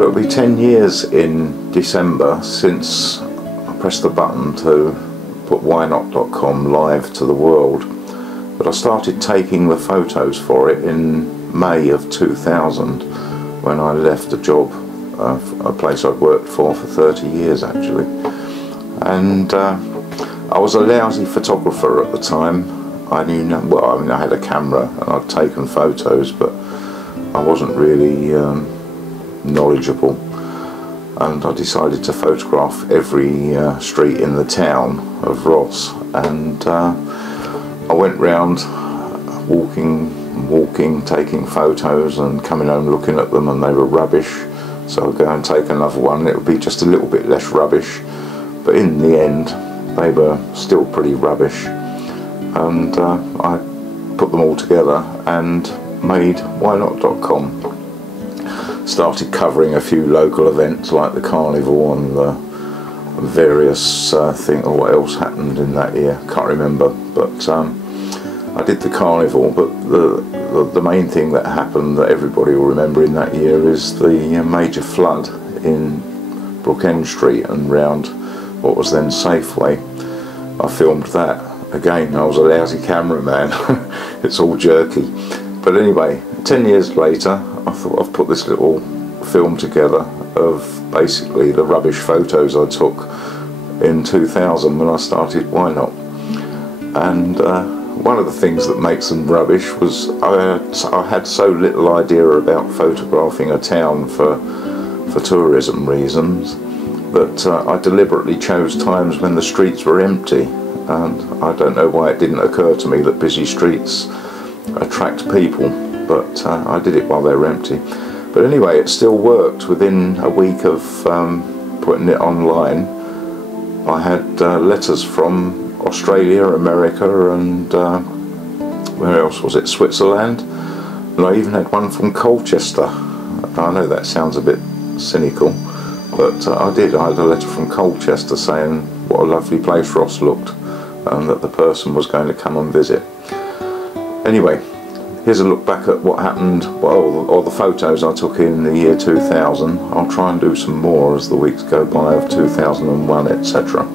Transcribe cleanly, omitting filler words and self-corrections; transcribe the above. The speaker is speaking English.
Well, it'll be 10 years in December since I pressed the button to put Wyenot.com live to the world, but I started taking the photos for it in May of 2000 when I left a job, a place I'd worked for 30 years actually. And I was a lousy photographer at the time. I knew well, I mean, I had a camera and I'd taken photos, but I wasn't really knowledgeable, and I decided to photograph every street in the town of Ross, and I went round walking, taking photos and coming home looking at them, and they were rubbish, so I'd go and take another one. It would be just a little bit less rubbish, but in the end they were still pretty rubbish, and I put them all together and made Wyenot.com. Started covering a few local events like the carnival and the various things, or what else happened in that year, can't remember, but I did the carnival. But the main thing that happened that everybody will remember in that year is the major flood in Brookend Street and round what was then Safeway. I filmed that. Again, I was a lousy cameraman. It's all jerky. But anyway, 10 years later, I thought I've put this little film together of basically the rubbish photos I took in 2000 when I started Wyenot. And one of the things that makes them rubbish was I had so little idea about photographing a town for tourism reasons that I deliberately chose times when the streets were empty. And I don't know why it didn't occur to me that busy streets attract people, but I did it while they were empty. But anyway, it still worked. Within a week of putting it online, I had letters from Australia, America, and where else was it? Switzerland. And I even had one from Colchester. I know that sounds a bit cynical, but I did. I had a letter from Colchester saying what a lovely place Ross looked, and that the person was going to come and visit. Anyway, here's a look back at what happened, or the photos I took in the year 2000. I'll try and do some more as the weeks go by of 2001, etc.